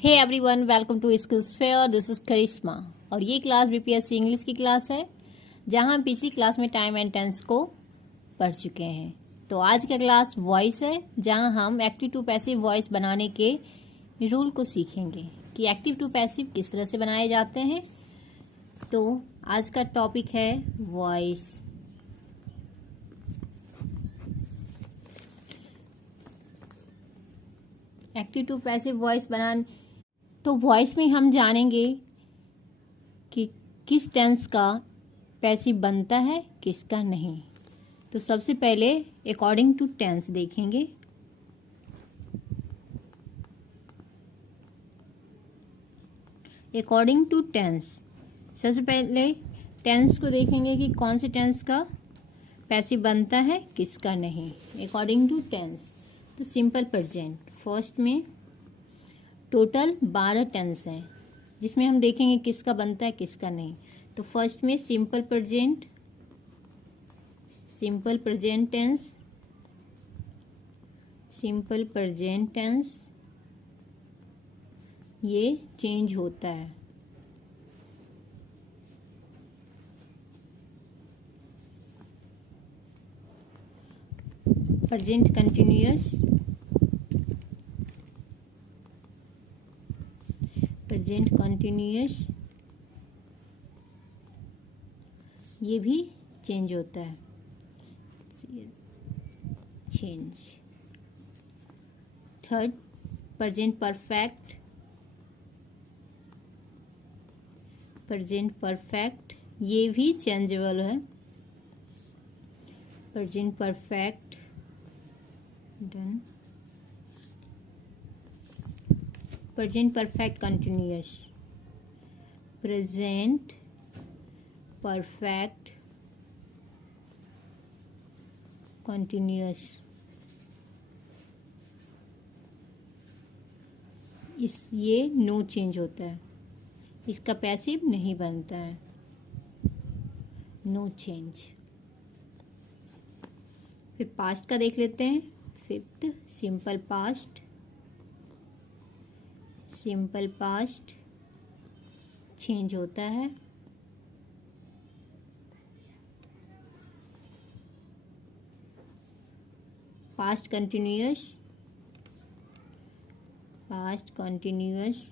Hey everyone, welcome to Skills Fair. This is Karishma और ये class BPSC English की class है जहां हम पिछली क्लास में टाइम एंड टेंस को पढ़ चुके हैं। तो आज का क्लास वॉइस है जहां हम एक्टिव टू पैसिव वॉइस बनाने के रूल को सीखेंगे कि एक्टिव टू पैसिव किस तरह से बनाए जाते हैं। तो आज का टॉपिक है voice. Active to passive voice बनाने तो वॉइस में हम जानेंगे कि किस टेंस का पैसिव बनता है किसका नहीं। तो सबसे पहले अकॉर्डिंग टू टेंस देखेंगे। अकॉर्डिंग टू टेंस सबसे पहले टेंस को देखेंगे कि कौन से टेंस का पैसिव बनता है किसका नहीं। अकॉर्डिंग टू टेंस तो सिंपल प्रेजेंट फर्स्ट में टोटल 12 टेंस हैं जिसमें हम देखेंगे किसका बनता है किसका नहीं। तो फर्स्ट में simple present tense, simple present tense ये चेंज होता है। प्रेजेंट कंटिन्यूअस, प्रेजेंट कंटिन्यूअस ये भी चेंज होता है। Change third present perfect, present perfect ये भी चेंजेबल है। Present perfect done. Present perfect continuous, present perfect continuous ये नो चेंज होता है, इसका पैसिव नहीं बनता है, नो चेंज। फिर पास्ट का देख लेते हैं। Fifth simple past, simple past change होता है। पास्ट कंटिन्यूअस, पास्ट कंटिन्यूअस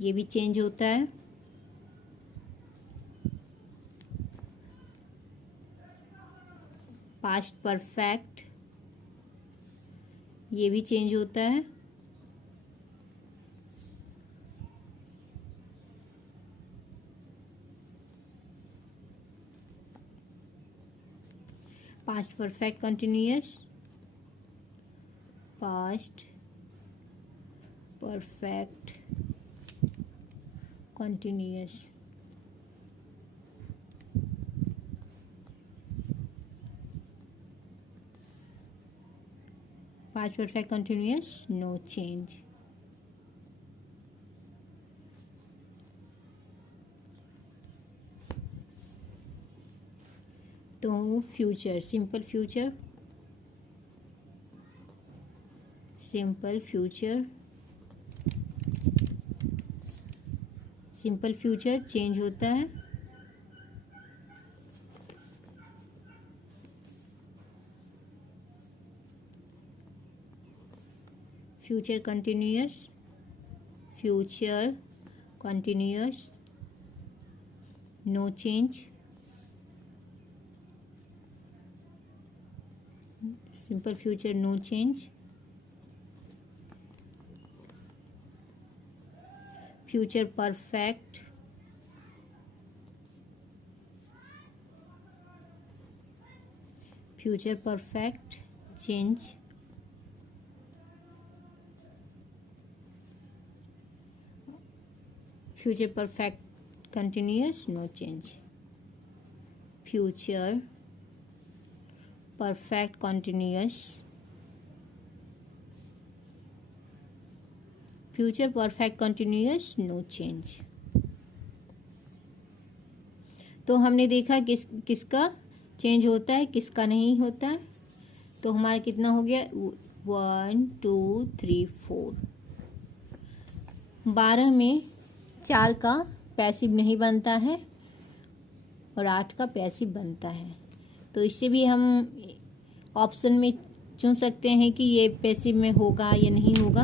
ये भी चेंज होता है। पास्ट परफेक्ट ये भी चेंज होता है। Past perfect continuous, past perfect continuous past perfect continuous no change. तो future simple future, simple future, simple future change होता है। Future continuous, future continuous no change. Simple future no change. Future perfect, future perfect change. Future perfect continuous no change. Future perfect continuous, future perfect continuous no change. तो हमने देखा किसका change होता है किसका नहीं होता है। तो हमारा कितना हो गया, 1 2 3 4। 12 में 4 का पैसिव नहीं बनता है और 8 का पैसिव बनता है, तो इससे भी हम ऑप्शन में चुन सकते हैं कि ये पैसिव में होगा या नहीं होगा।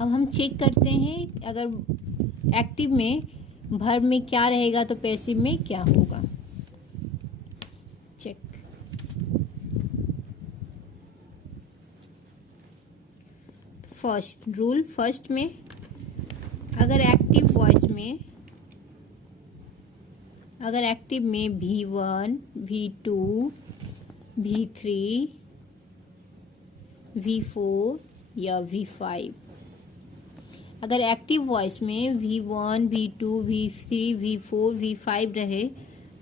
अब हम चेक करते हैं अगर एक्टिव में वर्ब में क्या रहेगा तो पैसिव में क्या होगा। चेक। फर्स्ट रूल, फर्स्ट में अगर एक्टिव वॉइस में V1 V2 V3 V4 या V5, अगर एक्टिव वॉइस में V1 V2 V3 V4 V5 रहे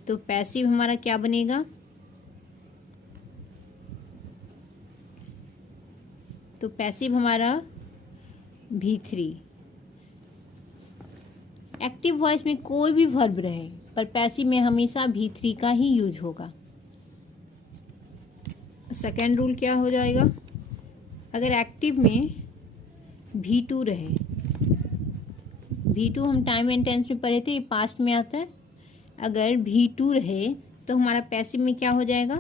तो पैसिव हमारा क्या बनेगा, तो पैसिव हमारा V3। एक्टिव वॉइस में कोई भी वर्ब रहे पर पैसिव में हमेशा V3 का ही यूज होगा। सेकेंड रूल क्या हो जाएगा, अगर एक्टिव में V2 रहे, V2 हम टाइम एंड टेंस में पढ़े थे, ये पास्ट में आता है। अगर V2 रहे तो हमारा पैसिव में क्या हो जाएगा,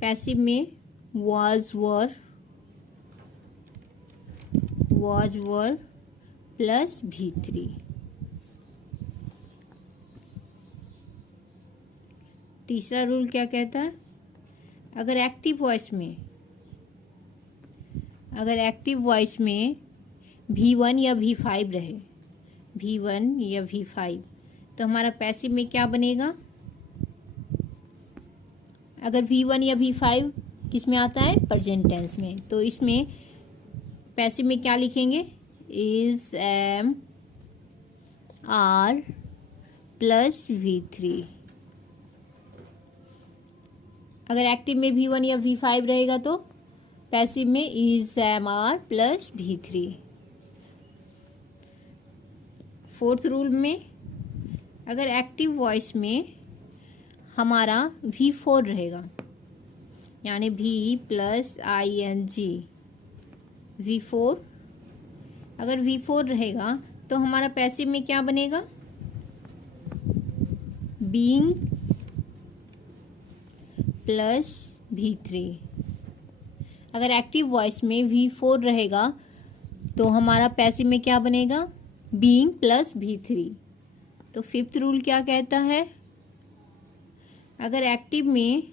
पैसिव में was were प्लस V3। तीसरा रूल क्या कहता है, अगर एक्टिव वॉइस में V1 या V5 रहे, V1 या V5, तो हमारा पैसिव में क्या बनेगा, अगर V1 या V5 किस में आता है, प्रेजेंट टेंस में, तो इसमें पैसिव में क्या लिखेंगे, is am are plus V3। अगर एक्टिव में V1 या V5 रहेगा तो पैसिव में is am are plus V3। Fourth rule में अगर एक्टिव वॉइस में हमारा V4 रहेगा, यानी V प्लस ING V4, अगर V4 रहेगा तो हमारा पैसिव में क्या बनेगा, बीइंग प्लस V3। अगर एक्टिव वॉइस में V4 रहेगा तो हमारा पैसिव में क्या बनेगा, बीइंग प्लस V3। तो फिफ्थ रूल क्या कहता है, अगर एक्टिव में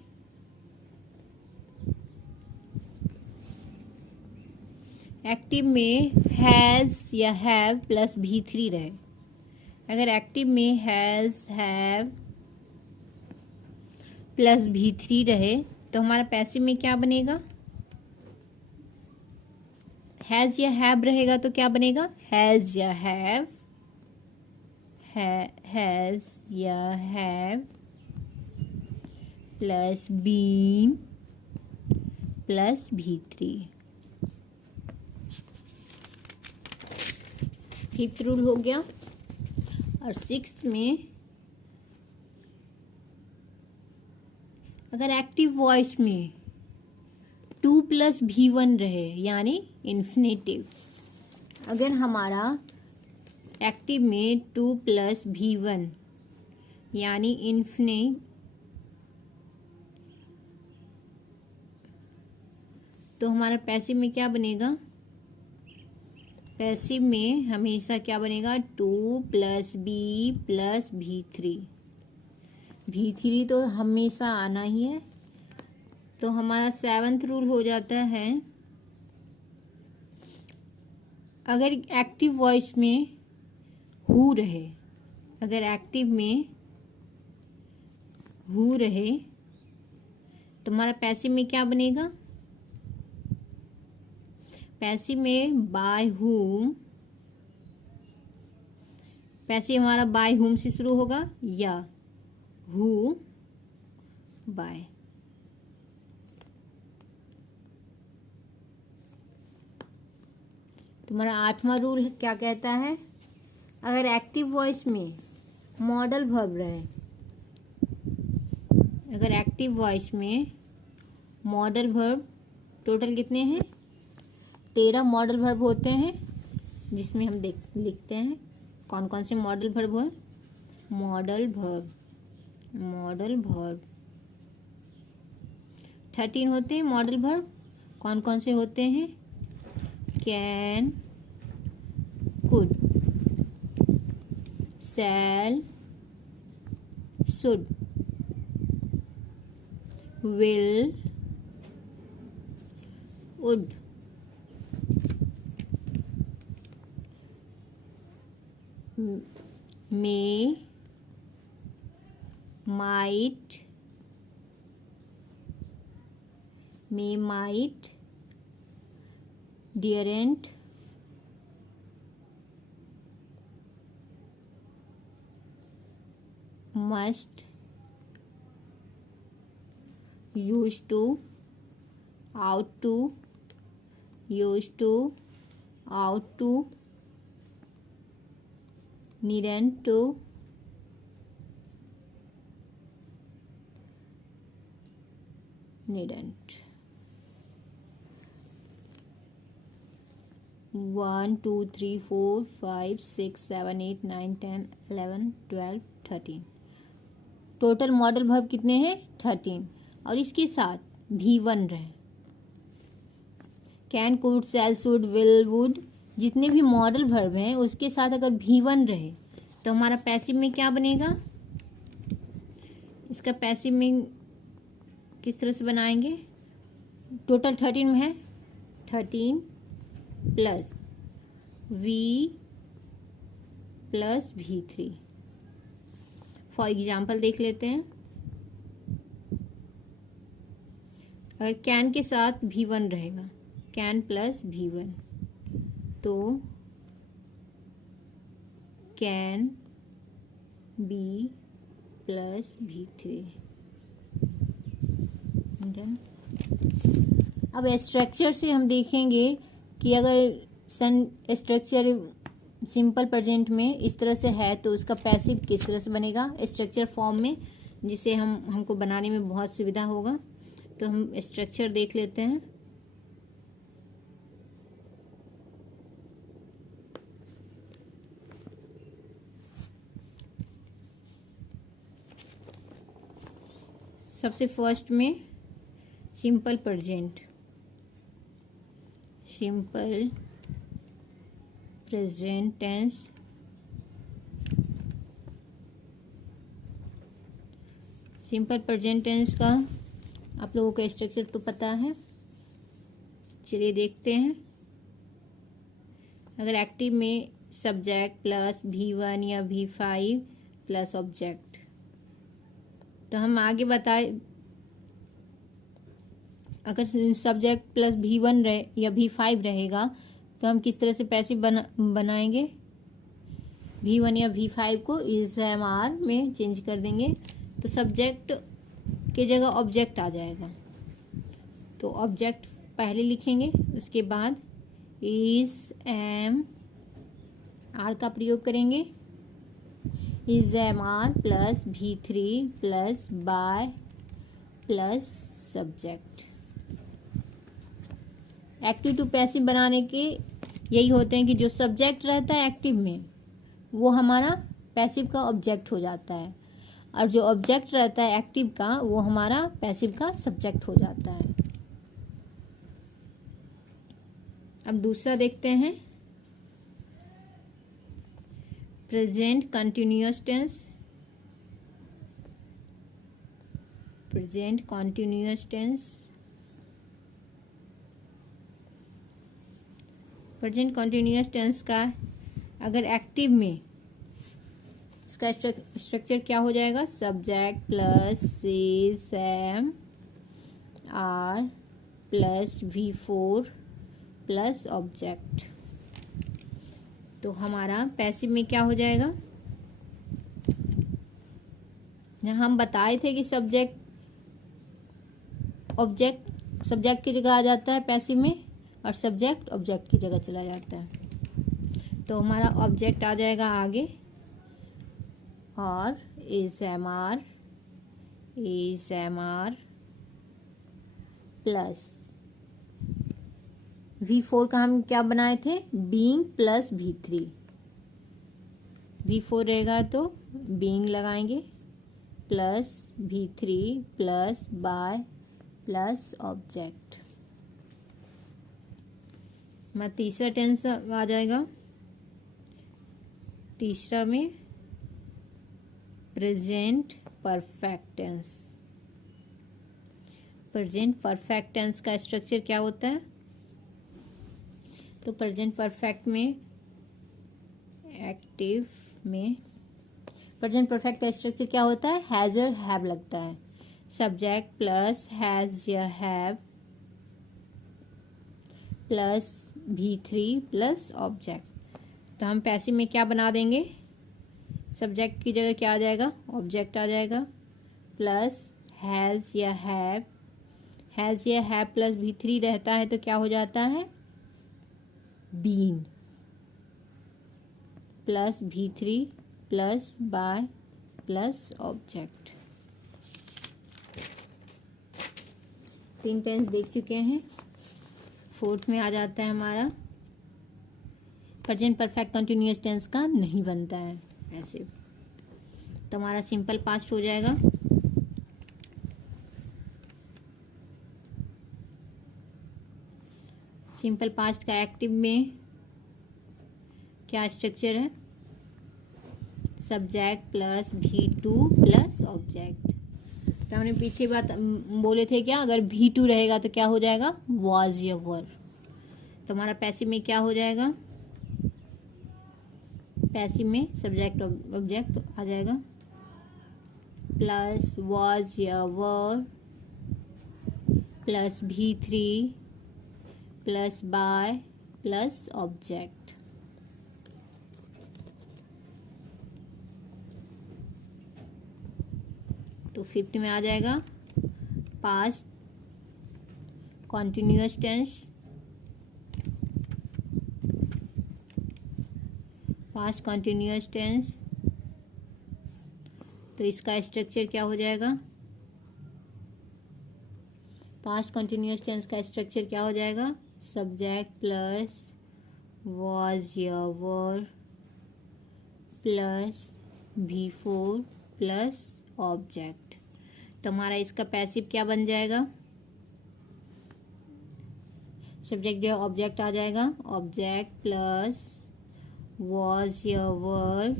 हैज़ या हैव प्लस V3 रहे, अगर एक्टिव में हैज़ हैव प्लस V3 रहे तो हमारा पैसिव में क्या बनेगा, हैज़ या हैव रहेगा तो क्या बनेगा, हैज़ या हैव, हैज़ या have plus being plus V3। Fifth rule हो गया। और सिक्स्थ में अगर एक्टिव वॉइस में 2 प्लस V1 रहे, यानी इन्फिनेटिव, अगर हमारा एक्टिव में 2 प्लस V1 यानी इन्फिनेट, तो हमारा पैसिव में क्या बनेगा, पैसिव में हमेशा क्या बनेगा, 2 plus B plus V3। V3 तो हमेशा आना ही है। तो हमारा सेवंथ रूल हो जाता है, अगर एक्टिव वॉइस में हु रहे, अगर एक्टिव में हु रहे तो हमारा पैसिव में क्या बनेगा, पैसिव में बाय हुम, पैसिव हमारा बाय हुम से शुरू होगा या हु बाय। तुम्हारा आठवां रूल क्या कहता है, अगर एक्टिव वॉइस में मॉडल वर्ब रहे, अगर एक्टिव वॉइस में मॉडल वर्ब टोटल कितने हैं? 13 मॉडल वर्ब होते हैं, जिसमें हम लिखते हैं कौन कौन से मॉडल वर्ब है। मॉडल वर्ब 13 होते हैं मॉडल वर्ब। कौन कौन से होते हैं? Can, could, shall, should, will, would, may, might, daren't, must, used to, ought to, needn't to, needn't। 1 2 3 4 5 6 7 8 9 10 11 12 13 total modal verb कितने हैं? 13। और इसके साथ V1 रहे। Can, could, shall, should, will, would, जितने भी मॉडल वर्ब हैं उसके साथ अगर V1 रहे तो हमारा पैसिव में क्या बनेगा? इसका पैसिव में किस तरह से बनाएंगे? टोटल 13 में है, 13 plus V plus V3। For example देख लेते हैं। अगर कैन के साथ V1 रहेगा, कैन प्लस V1, तो कैन बी प्लस V3। अब स्ट्रक्चर से हम देखेंगे कि अगर स्ट्रक्चर सिंपल प्रेजेंट में इस तरह से है तो उसका पैसिव किस तरह से बनेगा स्ट्रक्चर फॉर्म में, जिसे हमको बनाने में बहुत सुविधा होगा। तो हम स्ट्रक्चर देख लेते हैं। सबसे फर्स्ट में simple present, simple present tense, simple present tense का आप लोगों को स्ट्रक्चर तो पता है। चलिए देखते हैं। अगर एक्टिव में सब्जेक्ट प्लस V1 या V5 प्लस ऑब्जेक्ट, तो हम आगे बताए अगर सब्जेक्ट प्लस V1 रहे या V5 रहेगा तो हम किस तरह से पैसिव बनाएंगे? V1 या V5 को इज एम आर में चेंज कर देंगे तो सब्जेक्ट के जगह ऑब्जेक्ट आ जाएगा। तो ऑब्जेक्ट पहले लिखेंगे, उसके बाद इज एम आर का प्रयोग करेंगे। Is am are plus V3 plus by plus subject. Active to passive बनाने के यही होते हैं कि जो सब्जेक्ट रहता है एक्टिव में वो हमारा पैसिव का ऑब्जेक्ट हो जाता है, और जो ऑब्जेक्ट रहता है एक्टिव का वो हमारा पैसिव का सब्जेक्ट हो जाता है। अब दूसरा देखते हैं, present continuous tense. Present continuous tense, present continuous tense का अगर एक्टिव में इसका स्ट्रक्चर क्या हो जाएगा? Subject plus is am are plus V4 plus object. तो हमारा पैसिव में क्या हो जाएगा? हम बताए थे कि सब्जेक्ट ऑब्जेक्ट सब्जेक्ट की जगह आ जाता है पैसिव में, और सब्जेक्ट ऑब्जेक्ट की जगह चला जाता है। तो हमारा ऑब्जेक्ट आ जाएगा आगे, और is am are plus V4 का हम क्या बनाए थे, बीइंग प्लस V3। V4 रहेगा तो बीइंग लगाएंगे plus V3 plus by plus object. मैं तीसरा टेंस आ जाएगा। तीसरा में present perfect tense. Present perfect tense का स्ट्रक्चर क्या होता है, तो प्रेजेंट परफेक्ट में एक्टिव में प्रेजेंट परफेक्ट का स्ट्रक्चर क्या होता है, हैज और हैव लगता है। सब्जेक्ट प्लस हैज या have plus V3 plus object. तो हम पैसिव में क्या बना देंगे, सब्जेक्ट की जगह क्या आ जाएगा, ऑब्जेक्ट आ जाएगा प्लस हैज या हैव। हैज या हैव प्लस V3 रहता है तो क्या हो जाता है, been plus V3 plus by plus object. 3 tense देख चुके हैं। फोर्थ में आ जाता है हमारा प्रेजेंट परफेक्ट कंटिन्यूअस टेंस का नहीं बनता है पैसिव, तो हमारा सिंपल पास्ट हो जाएगा। सिंपल पास्ट का एक्टिव में क्या स्ट्रक्चर है, subject plus V2 plus object. तो हमने पीछे बात बोले थे क्या, अगर V2 रहेगा तो क्या हो जाएगा, was या were। तो हमारा पैसिव में क्या हो जाएगा, पैसिव में सब्जेक्ट ऑब्जेक्ट आ जाएगा प्लस was या were plus V3 plus by plus object. तो 5th में आ जाएगा past continuous tense. Past continuous tense, तो इसका स्ट्रक्चर क्या हो जाएगा, पास्ट कॉन्टिन्यूअस टेंस का स्ट्रक्चर क्या हो जाएगा, सब्जेक्ट प्लस was या were plus V4 plus object. तो हमारा इसका पैसिव क्या बन जाएगा, सब्जेक्ट जो ऑब्जेक्ट आ जाएगा, ऑब्जेक्ट प्लस was या were।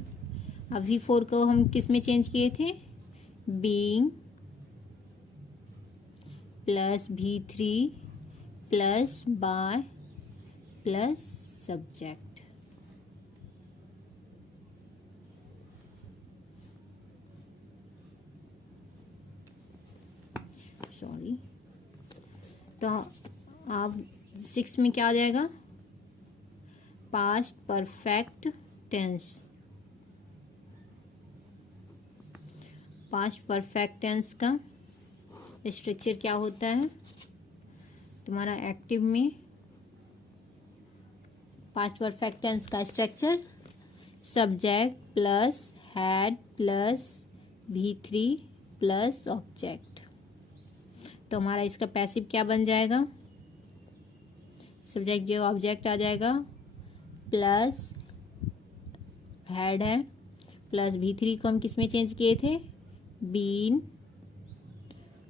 अब V4 को हम किस में चेंज किए थे, being plus V3 plus by plus subject. Sorry, तो आप 6 में क्या आ जाएगा, past perfect tense. Past perfect tense का स्ट्रक्चर क्या होता है, तुम्हारा एक्टिव में पास्ट परफेक्ट टेंस का स्ट्रक्चर subject plus had plus V3 plus object. तो हमारा इसका पैसिव क्या बन जाएगा, सब्जेक्ट जो ऑब्जेक्ट आ जाएगा प्लस हैड है प्लस V3 को हम किस में चेंज किए थे, been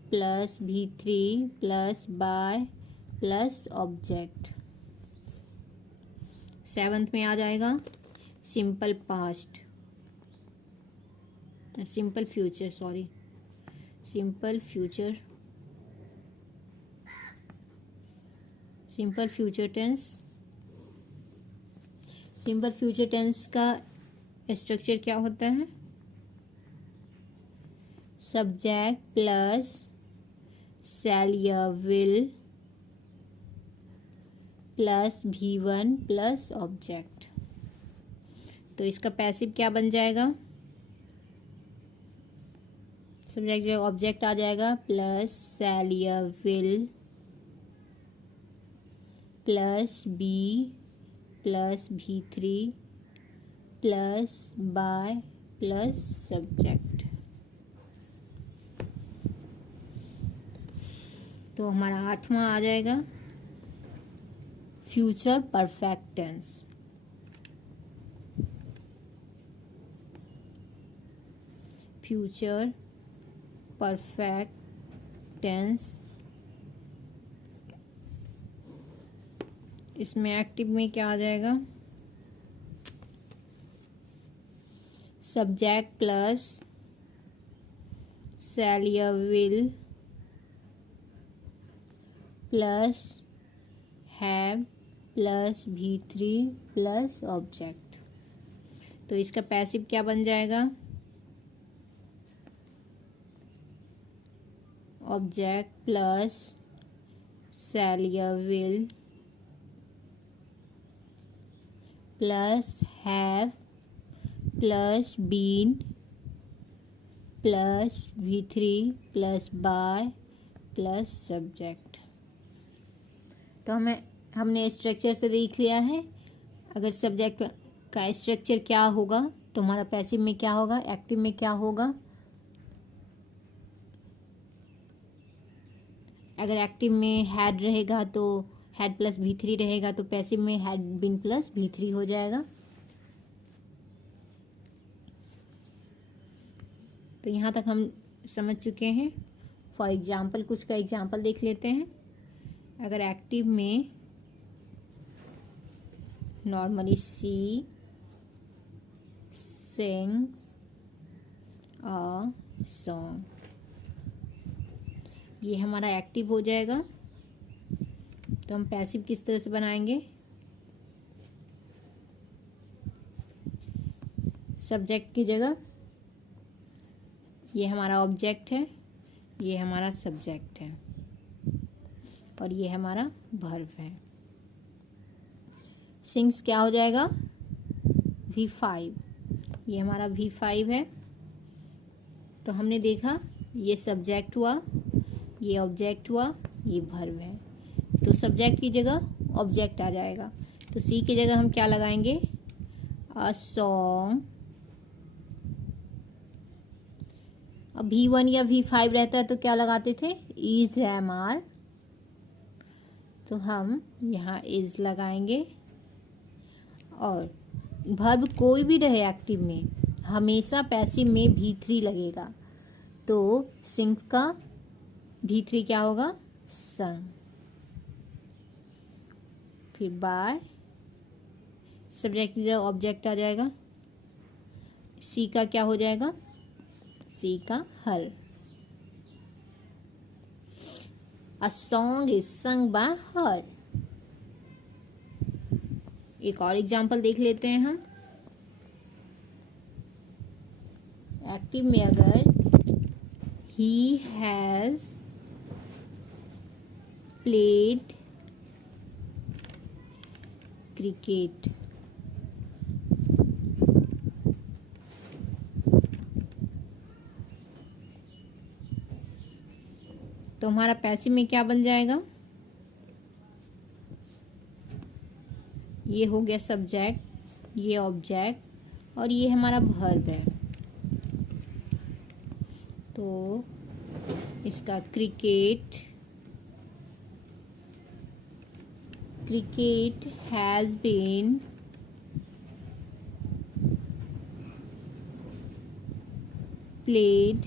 plus V3 plus by plus object. 7th में आ जाएगा simple past, simple future, sorry simple future, simple future tense. Simple future tense का स्ट्रक्चर क्या होता है, सब्जेक्ट प्लस शैल या will plus V1 plus object. तो इसका पैसिव क्या बन जाएगा, सब्जेक्ट जो ऑब्जेक्ट आ जाएगा प्लस शैल या will plus B plus V3 plus by plus subject. तो हमारा 8वां आ जाएगा future perfect tense. Future perfect tense, इसमें एक्टिव में क्या आ जाएगा? सब्जेक्ट प्लस शैल या will plus have plus V3 plus object. तो इसका पैसिव क्या बन जाएगा? ऑब्जेक्ट प्लस शैल या will plus have plus been plus V3 plus by plus subject. तो हमने स्ट्रक्चर से देख लिया है। अगर सब्जेक्ट का स्ट्रक्चर क्या होगा तो हमारा पैसिव में क्या होगा, एक्टिव में क्या होगा। अगर एक्टिव में हैड रहेगा तो हैड प्लस V3 रहेगा, तो पैसिव में हैड बीन प्लस V3 हो जाएगा। तो यहाँ तक हम समझ चुके हैं। फॉर एग्जाम्पल कुछ का एग्जाम्पल देख लेते हैं। अगर एक्टिव में normally she sings a song, ये हमारा एक्टिव हो जाएगा। तो हम पैसिव किस तरह से बनाएंगे? सब्जेक्ट की जगह ये हमारा ऑब्जेक्ट है, ये हमारा सब्जेक्ट है और ये हमारा वर्ब है। सिंग्स क्या हो जाएगा? V5, ये हमारा V5 है। तो हमने देखा ये सब्जेक्ट हुआ, ये ऑब्जेक्ट हुआ, ये वर्ब है। तो सब्जेक्ट की जगह ऑब्जेक्ट आ जाएगा। तो सी की जगह हम क्या लगाएंगे? A song. अब V1 या V5 रहता है तो क्या लगाते थे? Is am are. तो हम यहाँ इज लगाएंगे। और वर्ब कोई भी रहे एक्टिव में, हमेशा पैसिव में V3 लगेगा। तो सिंग का V3 क्या होगा? संग। फिर बाय, सब्जेक्ट की जगह ऑब्जेक्ट आ जाएगा। सी का क्या हो जाएगा? सी का हर। A song is sung by her। एक और एग्जाम्पल देख लेते हैं हम। एक्टिव में अगर he has played cricket, तो हमारा पैसिव में क्या बन जाएगा? ये हो गया सब्जेक्ट, ये ऑब्जेक्ट और ये हमारा वर्ब है। तो इसका cricket has been played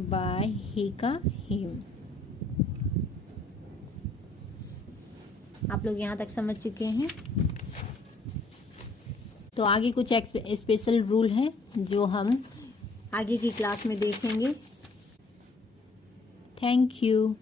by he का हिम। आप लोग यहाँ तक समझ चुके हैं। तो आगे कुछ स्पेशल रूल हैं जो हम आगे की क्लास में देखेंगे। Thank you.